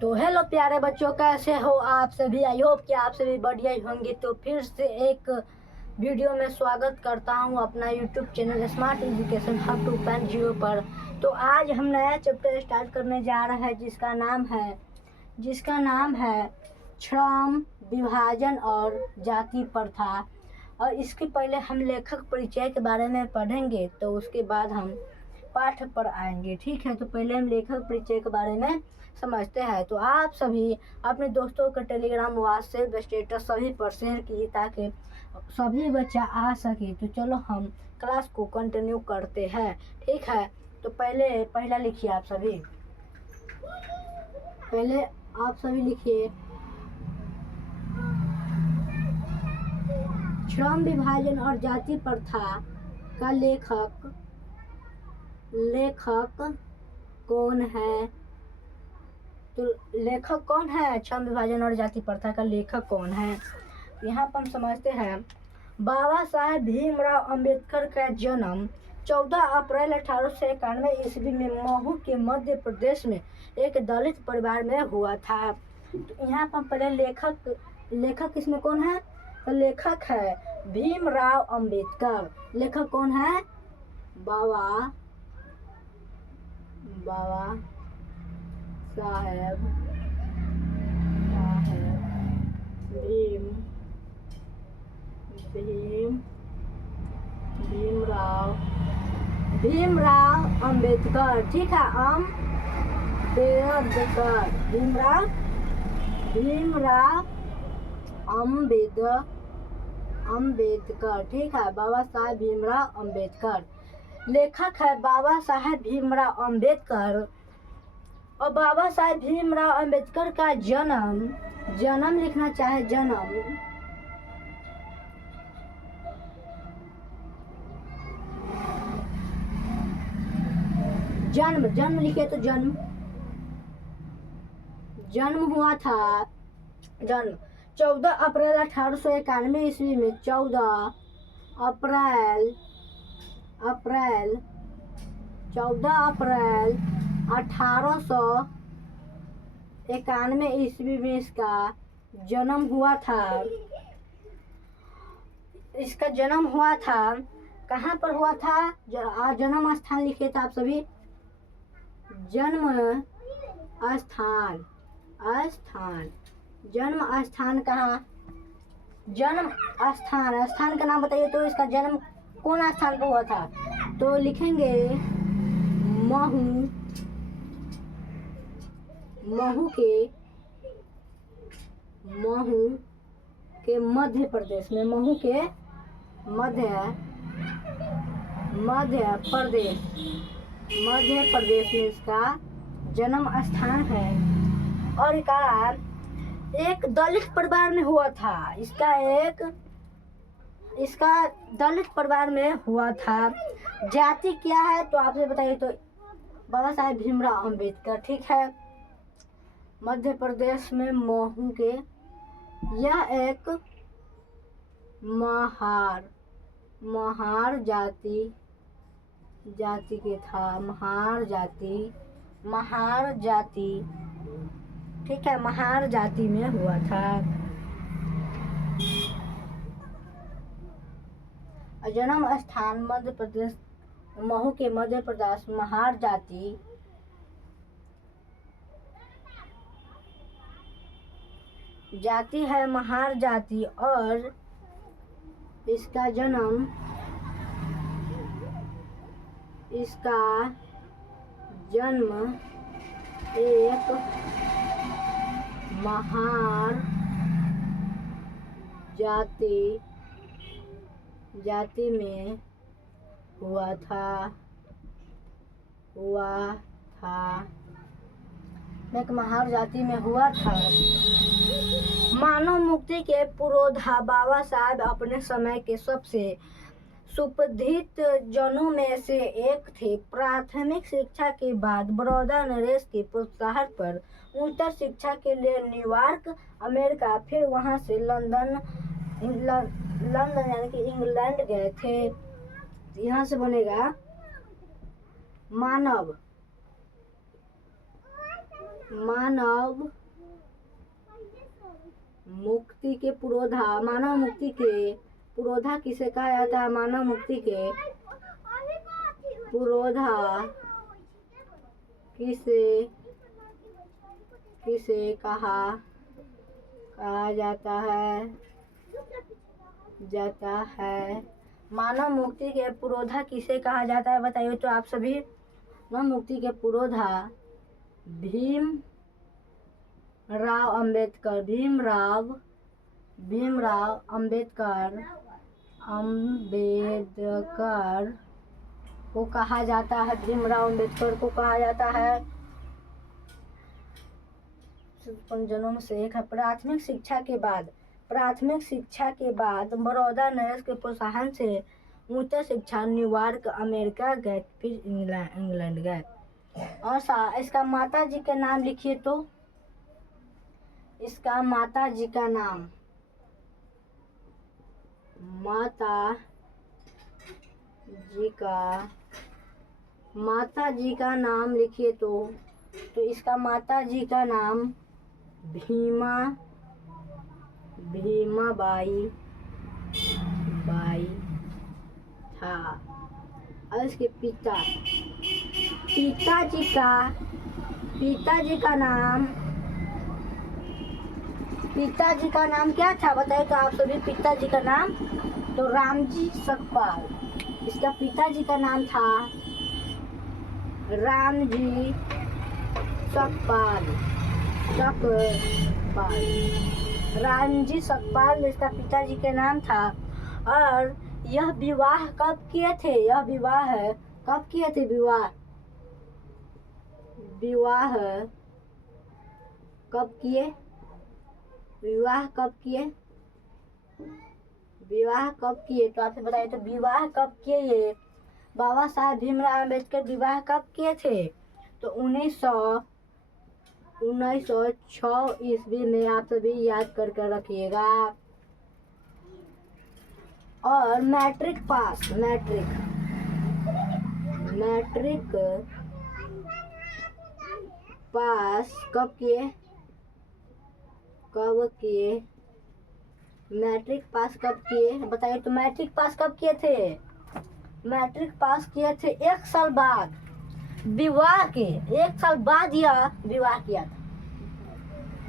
तो हेलो प्यारे बच्चों, कैसे हो आप सभी। आई होप कि आप सभी बढ़िया ही होंगे। तो फिर से एक वीडियो में स्वागत करता हूं अपना YouTube channel smart education hub 2.0 पर। तो आज हम नया चैप्टर स्टार्ट करने जा रहे हैं जिसका नाम है श्रम, विभाजन और जाति प्रथा। और इसके पहले हम लेखक परिचय के बारे में पढ़ेंगे, तो उसके बाद हम पाठ पर आएंगे। ठीक है, तो पहले हम लेखक परिचय के बारे में समझते हैं। तो आप सभी अपने दोस्तों का टेलीग्राम, व्हाट्सएप स्टेटस सभी पर शेयर कीजिए ताकि सभी बच्चा आ सके। तो चलो हम क्लास को कंटिन्यू करते हैं। ठीक है, तो पहला लिखिए आप सभी। लिखिए श्रम, विभाजन और जाति प्रथा का लेखक कौन है। तो लेखक कौन है? श्रम, विभाजन और जाति प्रथा का लेखक कौन है? यहाँ पर हम समझते हैं। बाबा साहेब भीमराव अंबेडकर का जन्म 14 अप्रैल 1891 ईस्वी में महू के मध्य प्रदेश में एक दलित परिवार में हुआ था। तो यहाँ पर पहले लेखक इसमें कौन है? तो लेखक है भीमराव अंबेडकर। लेखक कौन है? बाबा साहेब भीमराव अंबेडकर। ठीक है, भीमराव अंबेडकर। ठीक है, बाबा साहेब भीमराव अंबेडकर लेखक है। बाबा साहेब भीमराव अंबेडकर। और बाबा साहेब भीमराव अंबेडकर का जन्म लिखना चाहे जन्म लिखे तो जन्म हुआ था 14 अप्रैल 1891 ईस्वी में। 14 अप्रैल 1891 ईस्वी में इसका जन्म हुआ था। कहाँ पर हुआ था? जन्म स्थान लिखे थे आप सभी। जन्म स्थान कहाँ? स्थान का नाम बताइए। तो इसका जन्म कौन स्थान पर हुआ था? तो लिखेंगे महू के मध्य प्रदेश में। महू के मध्य प्रदेश में इसका जन्म स्थान है। और एक दलित परिवार में हुआ था। इसका दलित परिवार में हुआ था। जाति क्या है तो आपसे बताइए। तो बाबा साहेब भीमराव अंबेडकर। ठीक है, मध्य प्रदेश में महू के। यह एक महार जाति के था। महार जाति। ठीक है, महार जाति में हुआ था। जन्म स्थान मध्य प्रदेश, महू के मध्य प्रदेश, महार जाति। जाति है महार जाति। और इसका जन्म एक महार जाति में हुआ था। एक महार जाति में हुआ था। मानव मुक्ति के पुरोधा बाबा साहब अपने समय के सबसे सुप्रसिद्ध जनों में से एक थे। प्राथमिक शिक्षा के बाद बड़ौदा नरेश के प्रोत्साहन पर उच्च शिक्षा के लिए न्यूयॉर्क, अमेरिका, फिर वहां से लंदन यानी कि इंग्लैंड गए थे। यहाँ से बनेगा मानव मानव मुक्ति के पुरोधा, मानव मुक्ति के पुरोधा किसे कहा जाता है? मानव मुक्ति के पुरोधा किसे कहा जाता है? मानव मुक्ति के पुरोधा किसे कहा जाता है बताइए तो आप सभी। मानव मुक्ति के पुरोधा भीमराव अंबेडकर को कहा जाता है। भीमराव अंबेडकर को कहा जाता है। जन्म से एक है। प्राथमिक शिक्षा के बाद बड़ौदा नरेश के प्रोत्साहन से उच्च शिक्षा न्यूयॉर्क अमेरिका गए, फिर इंग्लैंड गए। और इसका माता जी का नाम लिखिए तो। इसका माता जी का नाम, माता जी का नाम लिखिए तो इसका माता जी का नाम भीमाबाई था। और इसके पिताजी का नाम क्या था बताइए तो आप सभी। पिताजी का नाम तो रामजी सकपाल। इसका पिताजी का नाम था रामजी सकपाल। रामजी सकपाल इसका पिताजी का नाम था। और यह विवाह कब किए थे? कब किए थे? विवाह कब किए? तो आपसे बताइए तो विवाह कब किए? ये बाबा साहब भीमराव अम्बेडकर विवाह कब किए थे? तो 1906 ईस्वी में। आप सभी याद करके रखिएगा। और मैट्रिक पास कब किए? मैट्रिक पास कब किए बताइए तो। मैट्रिक पास कब किए थे? मैट्रिक पास किए थे 1 साल बाद विवाह के। 1 साल बाद यह विवाह किया था।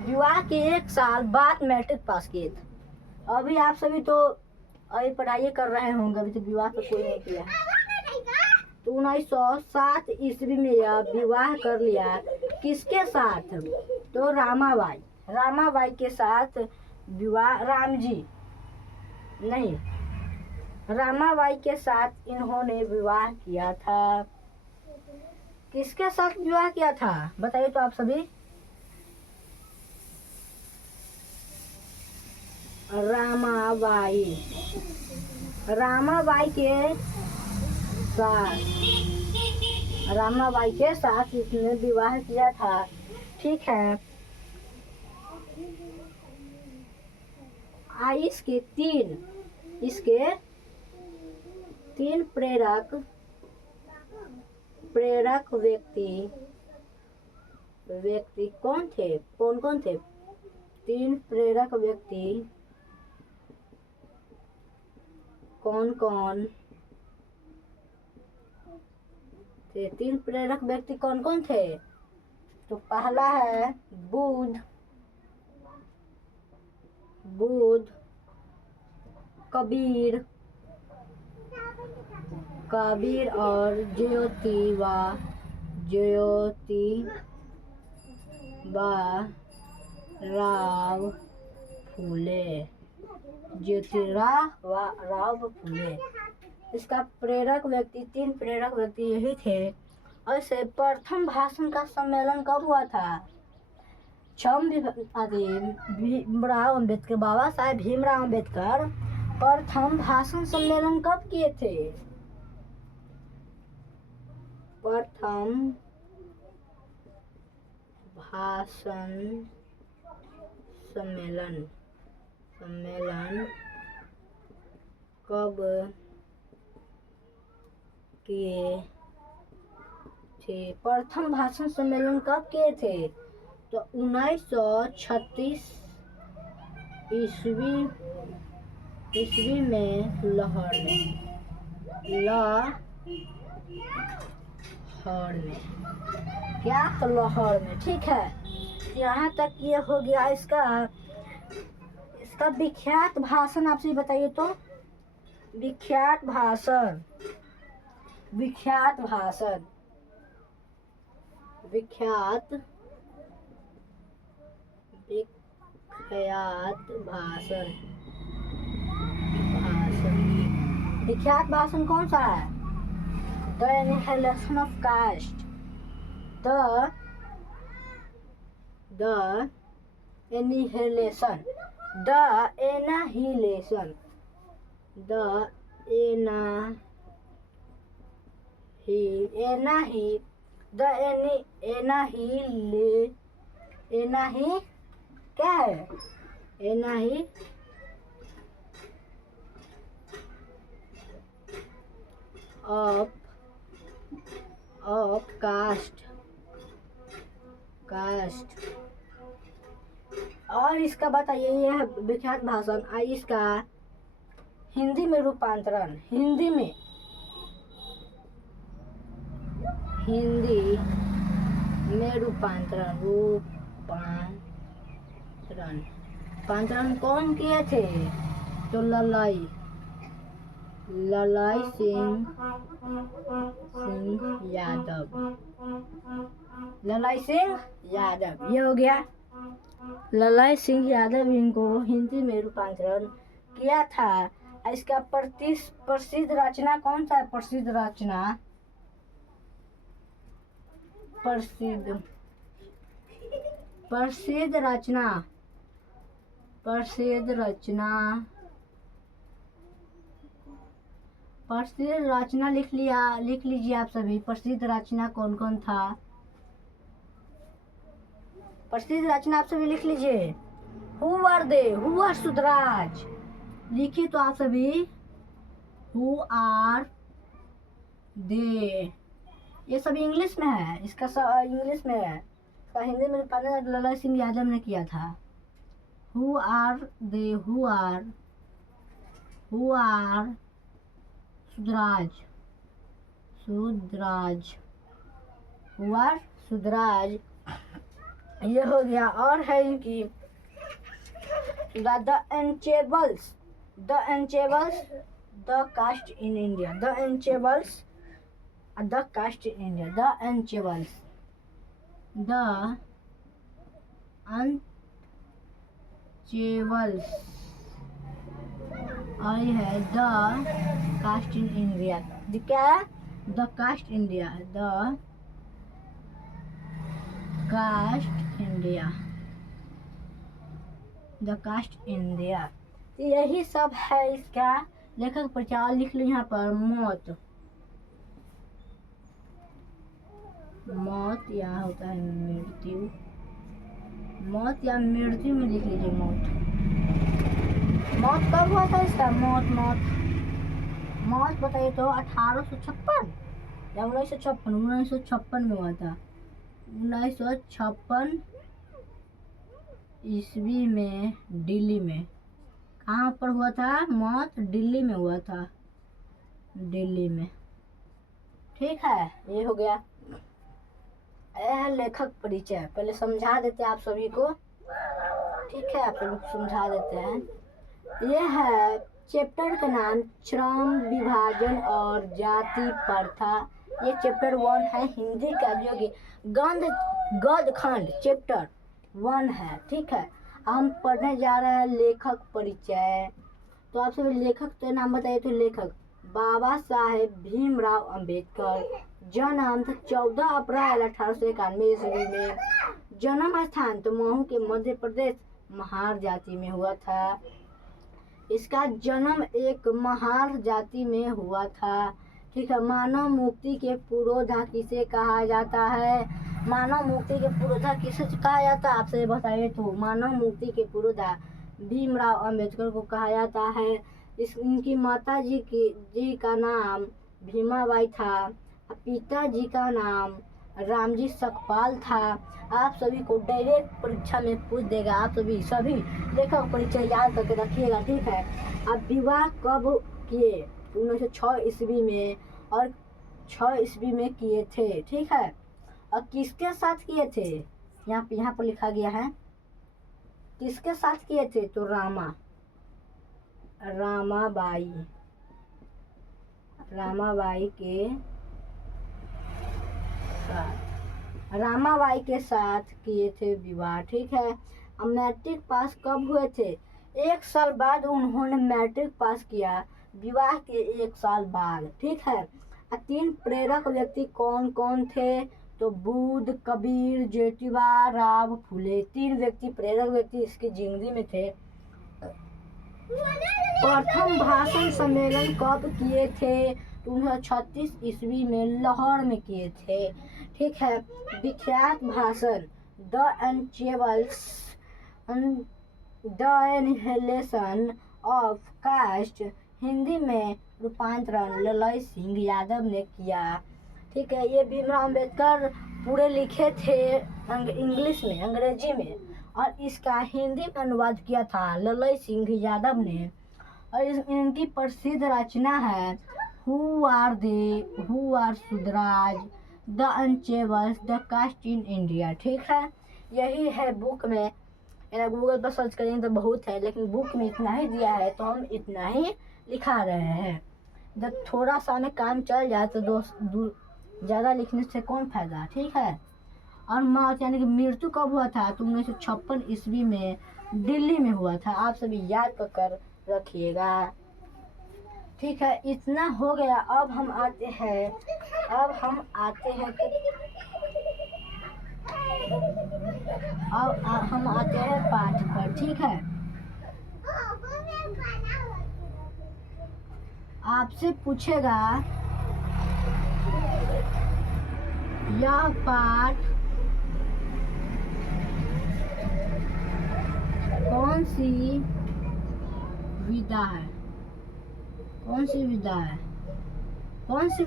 विवाह के 1 साल बाद मैट्रिक पास किए थे। अभी आप सभी तो अभी पढ़ाई कर रहे होंगे, अभी तो विवाह तो कोई नहीं किया। तो 1907 ईस्वी में यह विवाह कर लिया। किसके साथ? तो रामाबाई के साथ विवाह। रामाबाई के साथ इन्होंने विवाह किया था। किसके साथ विवाह किया था बताइए तो आप सभी। रामाबाई के साथ इसने विवाह किया था। ठीक है। इसके तीन प्रेरक व्यक्ति कौन थे? 3 प्रेरक व्यक्ति कौन थे? 3 प्रेरक व्यक्ति कौन थे? तो पहला है बुद्ध, कबीर और ज्योतिबा राव फूले। इसका प्रेरक व्यक्ति 3 प्रेरक व्यक्ति यही थे। और इसे प्रथम भाषण का सम्मेलन कब हुआ था? भीमराव अम्बेडकर, बाबा साहेब भीमराव अम्बेडकर प्रथम भाषण सम्मेलन कब किए थे? प्रथम भाषण सम्मेलन कब किए थे? प्रथम भाषण सम्मेलन कब किए थे? तो 1936 ईस्वी में लाहौर में क्या? तो लाहौर में। ठीक है, यहाँ तक ये हो गया इसका विख्यात भाषण आपसे बताइए तो। विख्यात भाषण विख्यात भाषण कौन सा है? The annihilation of caste. The annihilation क्या है? Of caste. और इसका बताइए, ये है विख्यात भाषण। इसका हिंदी में रूपांतरण। रूपांतरण कौन किए थे? तो ललाई सिंह यादव। ये हो गया। ललाई सिंह यादव इनको हिंदी में रूपांतरण किया था। इसका प्रसिद्ध रचना कौन सा है? प्रसिद्ध रचना लिख लीजिए आप सभी। प्रसिद्ध रचना कौन कौन था? प्रसिद्ध रचना आप सभी लिख लीजिए। Who are Shudras. लिखिए तो आप सभी। Who are they. ये सभी इंग्लिश में है। इसका इंग्लिश में है। इसका हिंदी में ललाई सिंह यादव ने किया था। Who are they? Who are Shudras. ये हो गया। और है कि the untouchables, the caste in India. The untouchables. और ये है द कास्ट इन इंडिया। क्या है? The caste India. तो यही सब है इसका लेखक परिचय। लिख लो यहाँ पर। मौत या होता है मृत्यु। मौत या मृत्यु में लिख लीजिए। मौत कब हुआ था इसका? मौत बताइए तो। 1856 या 1956 में हुआ था। 1956 ईस्वी में दिल्ली में। कहाँ पर हुआ था मौत? दिल्ली में हुआ था। ठीक है, ये हो गया। यह है लेखक परिचय। पहले समझा देते हैं आप सभी को। ठीक है, आप लोग समझा देते हैं। ये है चैप्टर का नाम श्रम विभाजन और जाति प्रथा। ये चैप्टर 1 है हिंदी का, जो कि गद्यखंड चैप्टर 1 है। ठीक है, हम पढ़ने जा रहे हैं लेखक परिचय। तो आप सभी लेखक तो नाम बताइए तो। लेखक बाबा साहेब भीमराव अंबेडकर। जन्म 14 अप्रैल 1891 ईस्वी में। जन्म स्थान तो महू के मध्य प्रदेश महार जाति में हुआ था। इसका जन्म एक महार जाति में हुआ था। ठीक है, मानव मुक्ति के पुरोधा किसे कहा जाता है? मानव मुक्ति के पुरोधा किसे कहा जाता है? आपसे बताइए तो। मानव मुक्ति के पुरोधा भीमराव अंबेडकर को कहा जाता है। इनकी माता जी का नाम भीमाबाई था। पिताजी का नाम रामजी सकपाल था। आप सभी को डायरेक्ट परीक्षा में पूछ देगा। आप सभी लेखक परिचय याद करके रखिएगा, ठीक है। अब विवाह कब किए? 1906 ईस्वी में और 6 ईस्वी में किए थे, ठीक है। और किसके साथ किए थे? यहाँ पर लिखा गया है किसके साथ किए थे, तो रामाबाई के साथ किए थे विवाह, ठीक है। अब मैट्रिक पास कब हुए थे? 1 साल बाद उन्होंने मैट्रिक पास किया, विवाह के 1 साल बाद, ठीक है। 3 प्रेरक व्यक्ति कौन कौन थे? तो बुद्ध, कबीर, ज्योतिबा, राव, फुले। 3 प्रेरक व्यक्ति इसकी जिंदगी में थे। प्रथम भाषण सम्मेलन कब किए थे? 1936 ईस्वी में लाहौर में किए थे, ठीक है। विख्यात भाषण the annihilation of caste Hindi में रूपांतरण ललई सिंह यादव ने किया, ठीक है। ये भीमराव अम्बेडकर पूरे लिखे थे इंग्लिश में, अंग्रेजी में, और इसका हिंदी में अनुवाद किया था ललई सिंह यादव ने। और इनकी प्रसिद्ध रचना है who are Shudras, the untouchables, the caste in India, ठीक है। यही है बुक में। गूगल पर सर्च करेंगे तो बहुत है, लेकिन बुक में इतना ही दिया है तो हम इतना ही लिखा रहे हैं। जब थोड़ा सा में काम चल जाए तो ज़्यादा लिखने से कौन फायदा, ठीक है। और मौत यानी कि मृत्यु कब हुआ था? तो 1956 ईस्वी में दिल्ली में हुआ था। आप सभी याद कर रखिएगा, ठीक है। इतना हो गया। अब हम आते हैं पाठ पर, ठीक है। आपसे पूछेगा यह पाठ कौन सी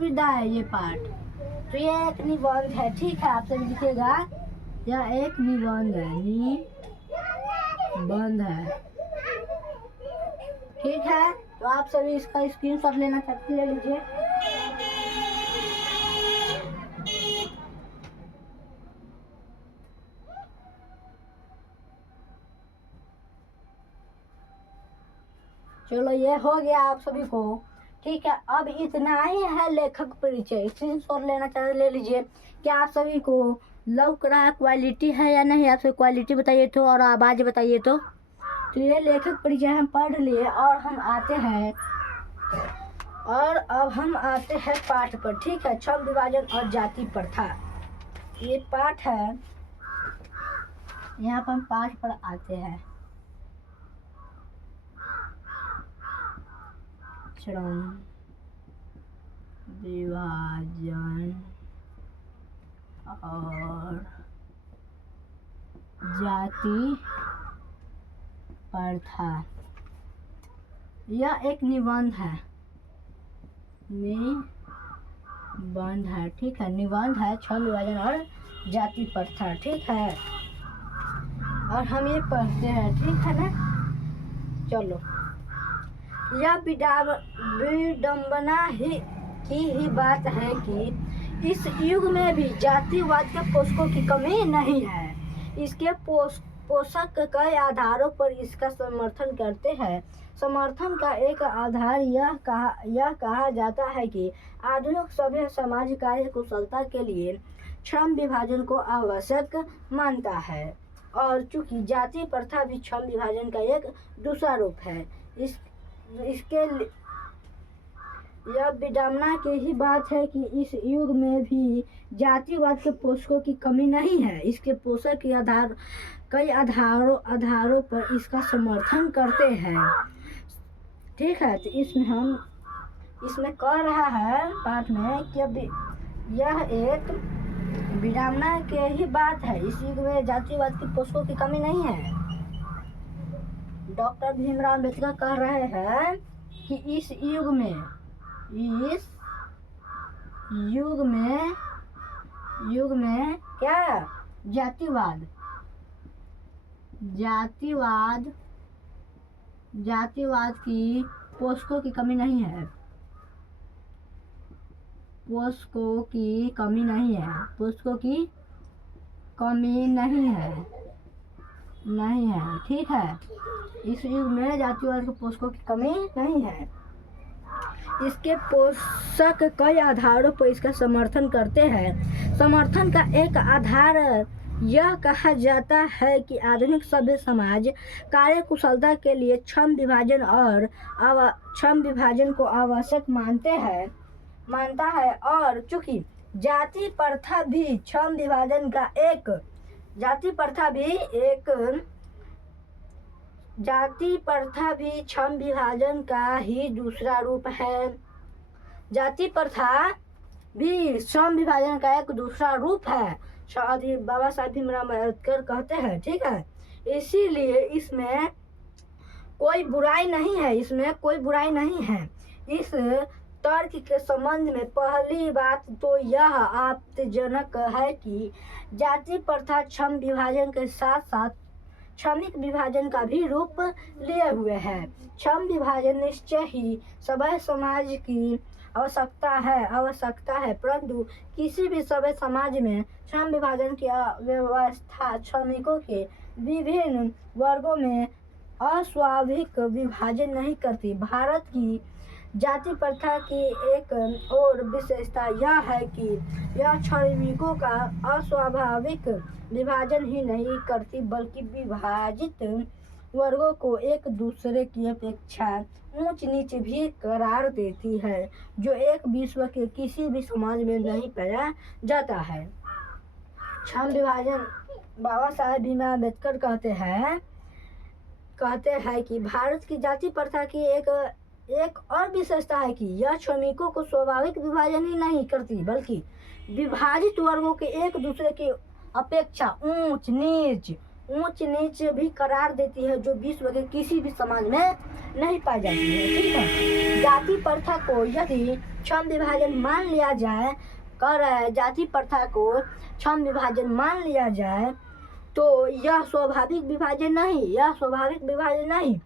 विधा है ये पाठ? तो ये एक निबंध है, ठीक है। आपसे लिखिएगा यह एक निबंध है, ठीक है। तो आप सभी इसका स्क्रीनशॉट लेना चाहते ले लीजिए। चलो ये हो गया आप सभी को, ठीक है। अब इतना ही है लेखक परिचय। स्क्रीनशॉट लेना चाहते ले लीजिए। क्या आप सभी को लग रहा क्वालिटी है या नहीं? आप सभी क्वालिटी बताइए तो, और आवाज़ बताइए तो। ये लेखक परिचय हम पढ़ लिए और अब हम आते हैं पाठ पर, ठीक है। छद्म विभाजन और जाति प्रथा, ये पाठ है। यहाँ पर हम पाठ पर आते हैं। श्रम विभाजन और जाति प्रथा, यह एक निबंध है, ठीक है। निबंध है छद्म विभाजन और जाति प्रथा, ठीक है। और हम ये पढ़ते हैं, ठीक है ना। चलो, यह विडंबना की ही बात है कि इस युग में भी जातिवाद के पोषकों की कमी नहीं है। इसके पोषक कई आधारों पर इसका समर्थन करते हैं। समर्थन का एक आधार यह कहा जाता है कि आधुनिक सभ्य समाज कार्य कुशलता के लिए श्रम विभाजन को आवश्यक मानता है, और चूंकि जाति प्रथा भी श्रम विभाजन का एक दूसरा रूप है, इसके यह विडंबना की ही बात है कि इस युग में भी जातिवाद के पोषकों की कमी नहीं है। इसके पोषक के कई आधारों पर इसका समर्थन करते हैं, ठीक है। तो इसमें कह रहा है पाठ में कि यह एक विडंबना की ही बात है, इस युग में जातिवाद के पोषकों की कमी नहीं है। डॉक्टर भीमराव अम्बेडकर कह रहे हैं कि इस युग में युग में क्या जातिवाद जातिवाद जातिवाद की पोस्को की कमी नहीं है। पोस्को की कमी नहीं है। पोस्को की कमी नहीं है। नहीं है, ठीक है। इस युग में जातिवाद के पोषकों की कमी नहीं है। इसके पोषक कई आधारों पर इसका समर्थन करते हैं। समर्थन का एक आधार यह कहा जाता है कि आधुनिक सभ्य समाज कार्य कुशलता के लिए क्षम विभाजन को आवश्यक मानता है और चूंकि जाति प्रथा भी क्षम विभाजन का एक जाति प्रथा भी क्षम विभाजन का ही दूसरा रूप है। जाति प्रथा भी श्रम विभाजन का एक दूसरा रूप है। बाबा साहब भीमराव अम्बेडकर कहते हैं, ठीक है। इसीलिए इसमें कोई बुराई नहीं है। इस तर्क के संबंध में पहली बात तो यह आपत्तिजनक है कि जाति प्रथा क्षम विभाजन के साथ साथ क्षमिक विभाजन का भी रूप लिए हुए है। क्षम विभाजन निश्चय ही सभ्य समाज की आवश्यकता है, परंतु किसी भी सभ्य समाज में क्षम विभाजन की व्यवस्था श्रमिकों के विभिन्न वर्गों में अस्वाभाविक विभाजन नहीं करती। भारत की जाति प्रथा की एक और विशेषता यह है कि यह श्रमिकों का अस्वाभाविक विभाजन ही नहीं करती बल्कि विभाजित वर्गों को एक दूसरे की अपेक्षा ऊंच नीच भी करार देती है, जो एक विश्व के किसी भी समाज में नहीं पाया जाता है। क्षम विभाजन बाबा साहेब भीमराव अम्बेडकर कहते हैं कि भारत की जाति प्रथा की एक और विशेषता है कि यह श्रमिकों को स्वाभाविक विभाजन ही नहीं करती बल्कि विभाजित वर्गों के एक दूसरे की अपेक्षा ऊंच नीच भी करार देती है, जो विश्व के किसी भी समाज में नहीं पाई जाती है, ठीक है। जाति प्रथा को यदि क्षम विभाजन मान लिया जाए तो यह स्वाभाविक विभाजन नहीं,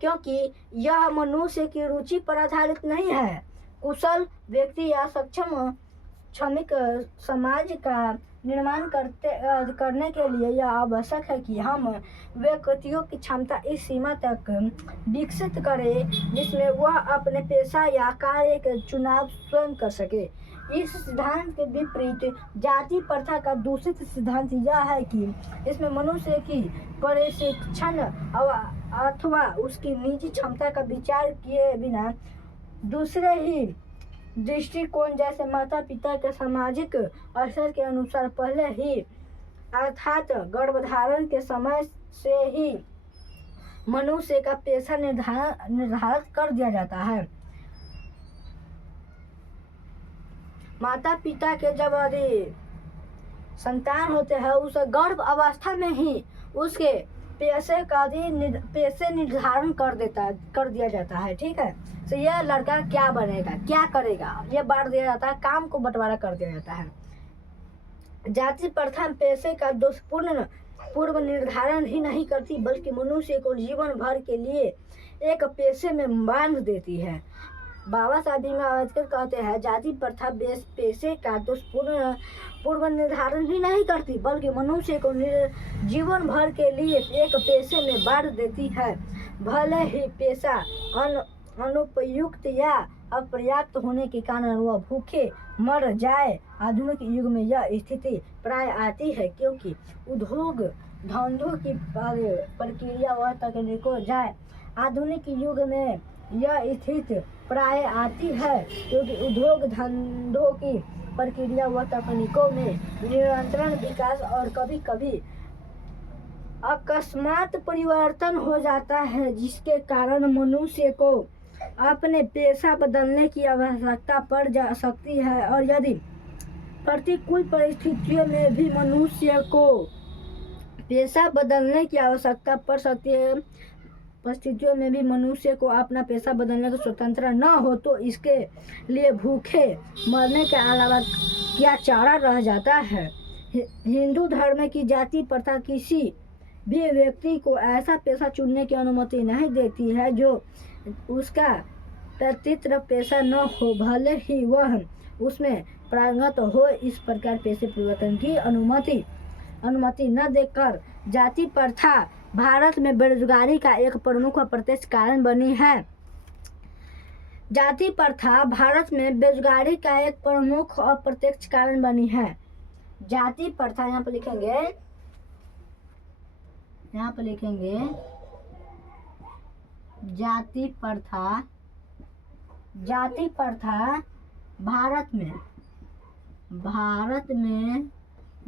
क्योंकि यह मनुष्य की रुचि पर आधारित नहीं है। कुशल व्यक्ति या सक्षम श्रमिक समाज का निर्माण करने के लिए यह आवश्यक है कि हम व्यक्तियों की क्षमता इस सीमा तक विकसित करें जिसमें वह अपने पेशा या कार्य के चुनाव स्वयं कर सके। इस सिद्धांत के विपरीत जाति प्रथा का दूसरा सिद्धांत यह है कि इसमें मनुष्य की प्रशिक्षण अथवा उसकी निजी क्षमता का विचार किए बिना दूसरे ही दृष्टिकोण जैसे माता पिता के सामाजिक असर के अनुसार पहले ही अर्थात गर्भधारण के समय से ही मनुष्य का पेशा निर्धारित कर दिया जाता है। माता पिता के जब यदि संतान होते हैं उस गर्भ अवस्था में ही उसके पेशे निर्धारण कर दिया जाता है, ठीक है। तो यह लड़का क्या बनेगा, क्या करेगा, यह बांट दिया जाता है, काम को बंटवारा कर दिया जाता है। जाति प्रथा पेशे का दोषपूर्ण पूर्व निर्धारण ही नहीं करती बल्कि मनुष्य को जीवन भर के लिए एक पेशे में बांध देती है। बाबा साहब भीमराव अम्बेडकर कहते हैं जाति प्रथा पेशे का दोषपूर्ण पूर्व निर्धारण ही नहीं करती बल्कि मनुष्य को जीवन भर के लिए एक पेशे में बांध देती है। भले ही पेशा अनुपयुक्त या अपर्याप्त होने के कारण वह भूखे मर जाए। आधुनिक युग में यह स्थिति प्राय आती है क्योंकि उद्योग धंधों की प्रक्रिया व तकनीकों जाए। आधुनिक युग में यह स्थिति प्राय आती है क्योंकि उद्योग धंधों की प्रक्रिया व तकनीकों में निरंतर विकास और कभी कभी अकस्मात परिवर्तन हो जाता है जिसके कारण मनुष्य को अपने पेशा बदलने की आवश्यकता पड़ जा सकती है और यदि प्रतिकूल परिस्थितियों में भी मनुष्य को पेशा बदलने की आवश्यकता पड़ सकती है परिस्थितियों में भी मनुष्य को अपना पेशा बदलने का स्वतंत्र न हो तो इसके लिए भूखे मरने के अलावा क्या चारा रह जाता है। हिंदू धर्म की जाति प्रथा किसी भी व्यक्ति को ऐसा पेशा चुनने की अनुमति नहीं देती है जो उसका प्रतित्र पेशा न हो, भले ही वह उसमें पारंगत हो। इस प्रकार पेशे परिवर्तन की अनुमति न देकर जाति प्रथा भारत में बेरोजगारी का एक प्रमुख अप्रत्यक्ष कारण बनी है। जाति प्रथा भारत में बेरोजगारी का एक प्रमुख अप्रत्यक्ष कारण बनी है। जाति प्रथा यहाँ पर लिखेंगे जाति प्रथा भारत में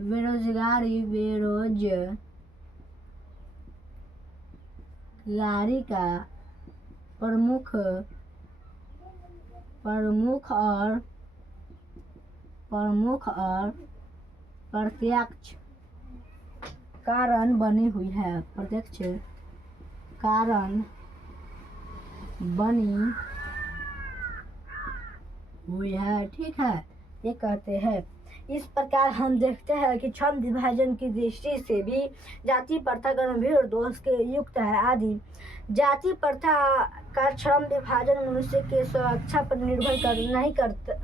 बेरोजगारी का प्रमुख और प्रत्यक्ष कारण बनी हुई है। ठीक है, ये कहते हैं। इस प्रकार हम देखते हैं कि श्रम विभाजन की दृष्टि से भी जाति प्रथा गंभीर दोष के युक्त है। आदि जाति प्रथा का श्रम विभाजन मनुष्य के सुरक्षा पर निर्भर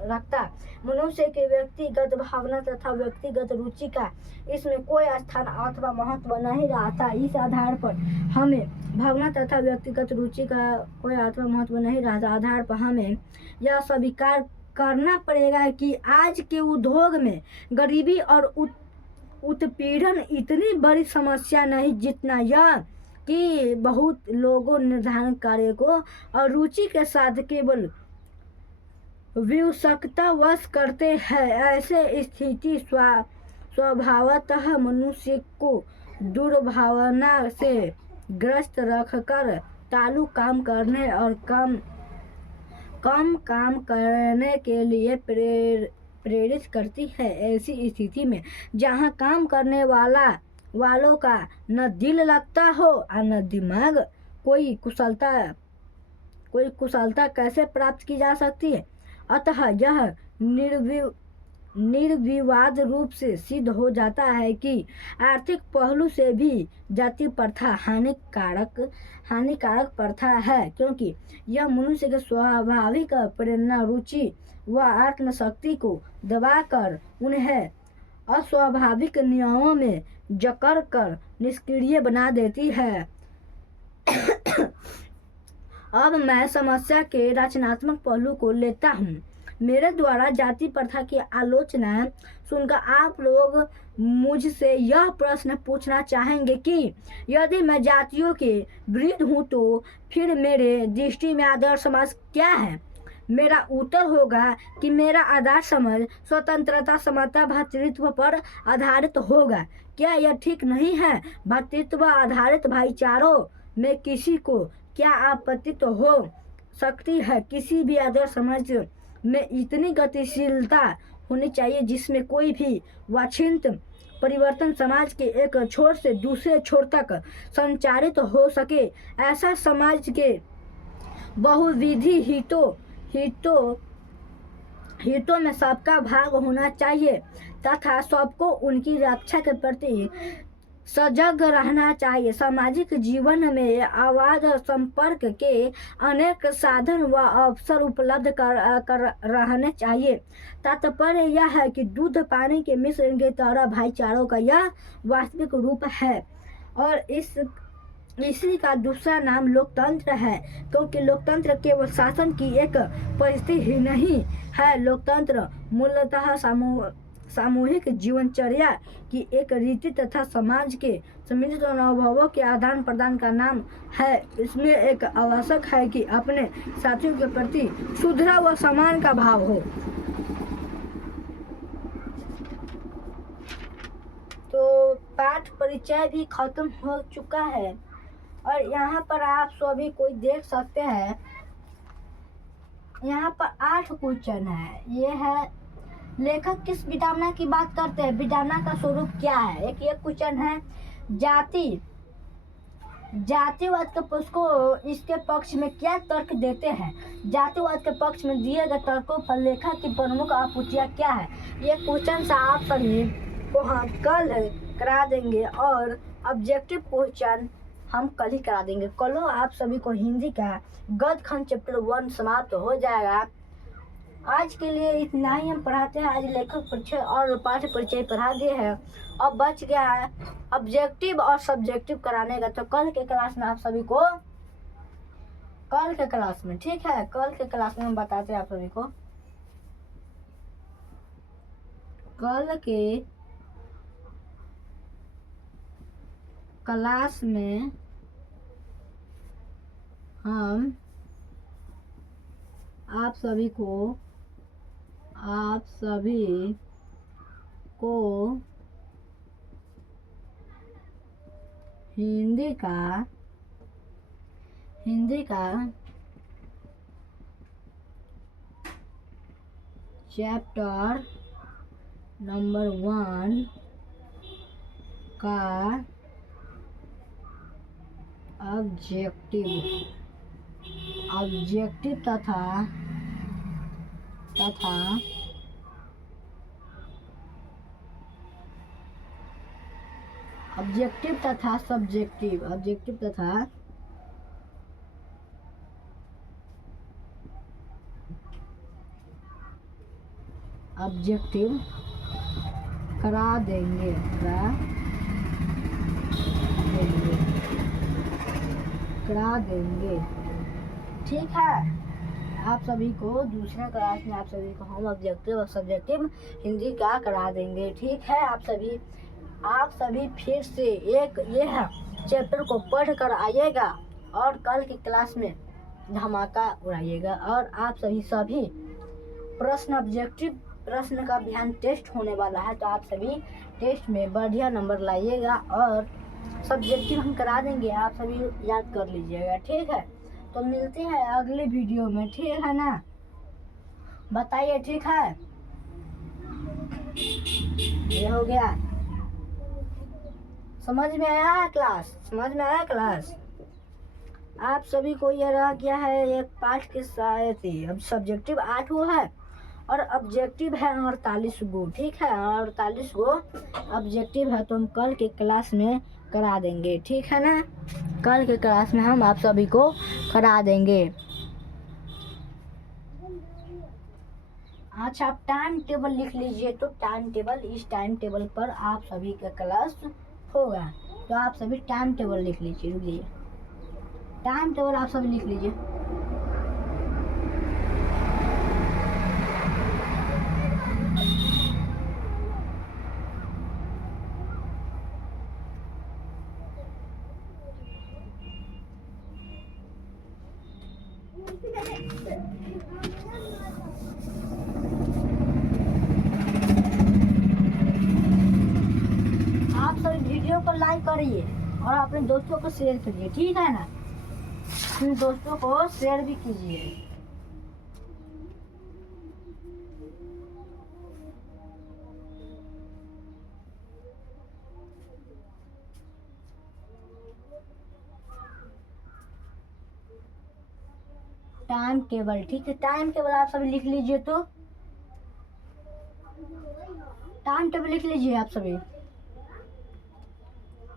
रखता। मनुष्य के व्यक्तिगत भावना तथा व्यक्तिगत रुचि का इसमें कोई स्थान अथवा महत्व नहीं रहता। इस आधार पर हमें भावना तथा व्यक्तिगत रुचि का कोई अथवा महत्व नहीं रहता आधार पर हमें यह स्वीकार करना पड़ेगा कि आज के उद्योग में गरीबी और उत्पीड़न इतनी बड़ी समस्या नहीं जितना यह कि बहुत लोगों निर्धारण कार्य को और रुचि के साथ केवल विवशतावश करते हैं। ऐसे स्थिति स्वभावतः मनुष्य को दुर्भावना से ग्रस्त रखकर चालू काम करने और कम काम करने के लिए प्रेरित करती है। ऐसी स्थिति में जहां काम करने वालों का न दिल लगता हो और न दिमाग, कोई कुशलता कैसे प्राप्त की जा सकती है। अतः यह निर्विवाद रूप से सिद्ध हो जाता है कि आर्थिक पहलू से भी जाति प्रथा हानिकारक प्रथा है, क्योंकि यह मनुष्य के स्वाभाविक प्रेरणा, रुचि व आत्मशक्ति को दबाकर उन्हें अस्वाभाविक नियमों में जकड़ कर निष्क्रिय बना देती है। अब मैं समस्या के रचनात्मक पहलू को लेता हूँ। मेरे द्वारा जाति प्रथा की आलोचना सुनकर आप लोग मुझसे यह प्रश्न पूछना चाहेंगे कि यदि मैं जातियों के विरुद्ध हूँ तो फिर मेरे दृष्टि में आदर्श समाज क्या है। मेरा उत्तर होगा कि मेरा आदर्श समाज स्वतंत्रता, समता, भ्रातृत्व पर आधारित होगा। क्या यह ठीक नहीं है? भ्रातृत्व आधारित भाईचारों में किसी को क्या आपत्ति तो हो सकती है। किसी भी आदर्श समाज में इतनी गतिशीलता होनी चाहिए जिसमें कोई भी वांछित परिवर्तन समाज के एक छोर से दूसरे छोर तक संचारित हो सके। ऐसा समाज के बहुविधि हितों में सबका भाग होना चाहिए तथा सबको उनकी रक्षा के प्रति सजग रहना चाहिए। सामाजिक जीवन में आवाज और संपर्क के अनेक साधन व अवसर उपलब्ध कर रहने चाहिए। तात्पर्य यह है कि दूध पानी के मिश्रण के तरह भाईचारों का यह वास्तविक रूप है और इसी का दूसरा नाम लोकतंत्र है, क्योंकि लोकतंत्र केवल शासन की एक परिस्थिति ही नहीं है। लोकतंत्र मूलतः सामूहिक जीवनचर्या की एक रीति तथा समाज के सम्मिलित अनुभवों के आदान प्रदान का नाम है। इसमें एक आवश्यक है कि अपने साथियों के प्रति शुद्ध व सम्मान का भाव हो। तो पाठ परिचय भी खत्म हो चुका है और यहाँ पर आप सभी कोई देख सकते हैं, यहाँ पर 8 क्वेश्चन है। ये है लेखक किस विडंबना की बात करते हैं, विडंबना का स्वरूप क्या है। एक ये क्वेश्चन है, जातिवाद के पक्ष को इसके पक्ष में क्या तर्क देते हैं? जातिवाद के पक्ष में दिए गए तर्कों पर लेखक की प्रमुख आपत्तियां क्या है? ये क्वेश्चन सा आप सभी को हम कल करा देंगे और ऑब्जेक्टिव क्वेश्चन हम कल ही करा देंगे। कल आप सभी को हिंदी का गद्य खंड चैप्टर 1 समाप्त हो जाएगा। आज के लिए इतना ही हम पढ़ाते हैं। आज लेखक परिचय और पाठ्य परिचय पढ़ा दिए हैं। अब बच गया है ऑब्जेक्टिव और सब्जेक्टिव कराने का। तो कल के क्लास में आप सभी को कल के क्लास में ठीक है, कल के क्लास में हम बताते हैं आप सभी को। कल के क्लास में हम आप सभी को हिंदी का चैप्टर नंबर 1 का ऑब्जेक्टिव तथा सब्जेक्टिव करा देंगे ठीक है। आप सभी को दूसरा क्लास में आप सभी को हम ऑब्जेक्टिव और सब्जेक्टिव हिंदी का करा देंगे। ठीक है। आप सभी फिर से एक यह चैप्टर को पढ़ कर आइएगा और कल की क्लास में धमाका उड़ाइएगा। और आप सभी ऑब्जेक्टिव प्रश्न का ध्यान टेस्ट होने वाला है, तो आप सभी टेस्ट में बढ़िया नंबर लाइएगा और सब्जेक्टिव हम करा देंगे। आप सभी याद कर लीजिएगा। ठीक है। तो मिलते हैं अगले वीडियो में। ठीक है ना? बताइए। ठीक है। ये हो गया। समझ में आया क्लास? आप सभी को ये रह गया है एक पाठ के साथ ही। अब सब्जेक्टिव 8 हुआ है और ऑब्जेक्टिव है 48 गो। ठीक है। 48 गो ऑब्जेक्टिव है, तो हम कल के क्लास में करा देंगे। ठीक है ना? कल के क्लास में हम आप सभी को करा देंगे। अच्छा, आप टाइम टेबल लिख लीजिए। तो इस टाइम टेबल पर आप सभी का क्लास होगा, तो आप सभी टाइम टेबल लिख लीजिए। रुकिए, टाइम टेबल आप सभी लिख लीजिए। आप सभी वीडियो को लाइक करिए और अपने दोस्तों को शेयर करिए। ठीक है ना? अपने दोस्तों को शेयर भी कीजिए। टाइम टेबल, ठीक है। टाइम टेबल आप सभी लिख लीजिए। तो टाइम टेबल लिख लीजिए आप सभी।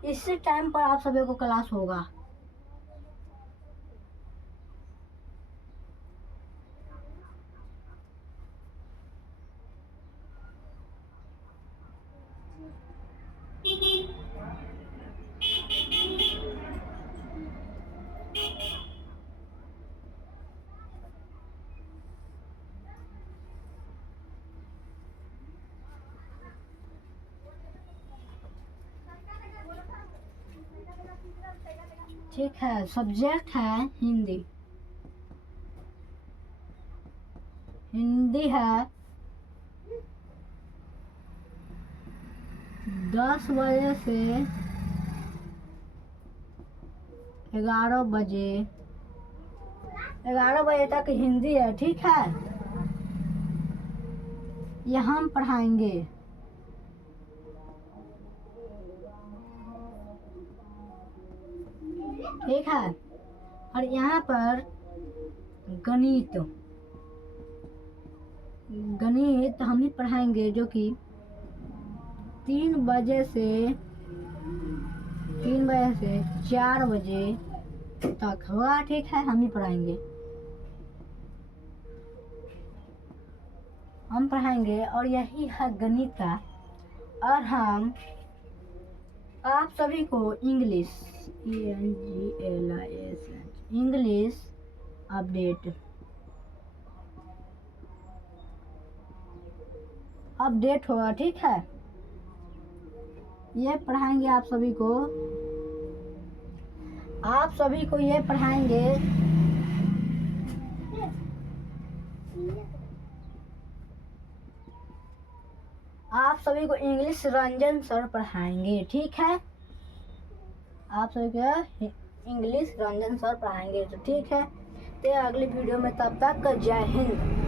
इसी टाइम पर आप सभी को क्लास होगा। ठीक है। सब्जेक्ट है हिंदी है 10 बजे से 11 बजे तक हिंदी है। ठीक है। ये हम पढ़ाएंगे। ठीक है। और यहाँ पर गणित हम ही पढ़ाएंगे, जो कि 3 बजे से 4 बजे तक होगा। ठीक है, हम ही पढ़ाएंगे, और यही है गणित का। और हम आप सभी को इंग्लिश अपडेट होगा। ठीक है, ये पढ़ाएंगे आप सभी को ये पढ़ाएंगे। आप सभी को इंग्लिश रंजन सर पढ़ाएंगे। ठीक है, आप सभी को इंग्लिश रंजन सर पढ़ाएंगे। तो ठीक है, तो अगली वीडियो में, तब तक जय हिंद।